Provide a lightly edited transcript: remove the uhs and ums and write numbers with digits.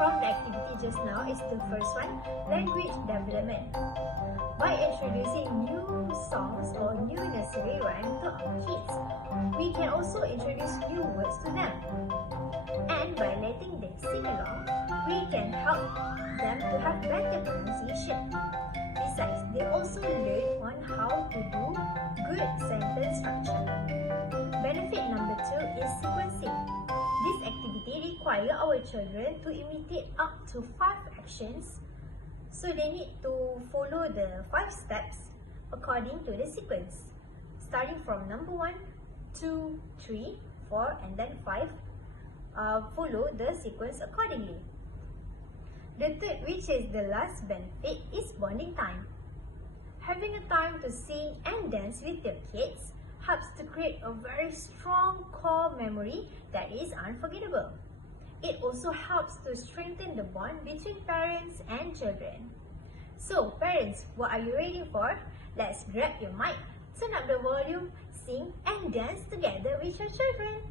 from the activity just now is the first one, language development. By introducing new songs or new nursery rhyme to our kids, we can also introduce new words to them. And by letting them sing along, we can help them to have better pronunciation. Besides, they also learn on how to do good sentence structure. Benefit number 2 is sequencing. This activity requires our children to imitate up to 5 actions. So they need to follow the 5 steps according to the sequence. Starting from number 1, 2, 3, 4 and then 5. Follow the sequence accordingly. The third, which is the last benefit, is bonding time. Having a time to sing and dance with your kids helps to create a very strong core memory that is unforgettable. It also helps to strengthen the bond between parents and children. So, parents, what are you waiting for? Let's grab your mic, turn up the volume, sing and dance together with your children.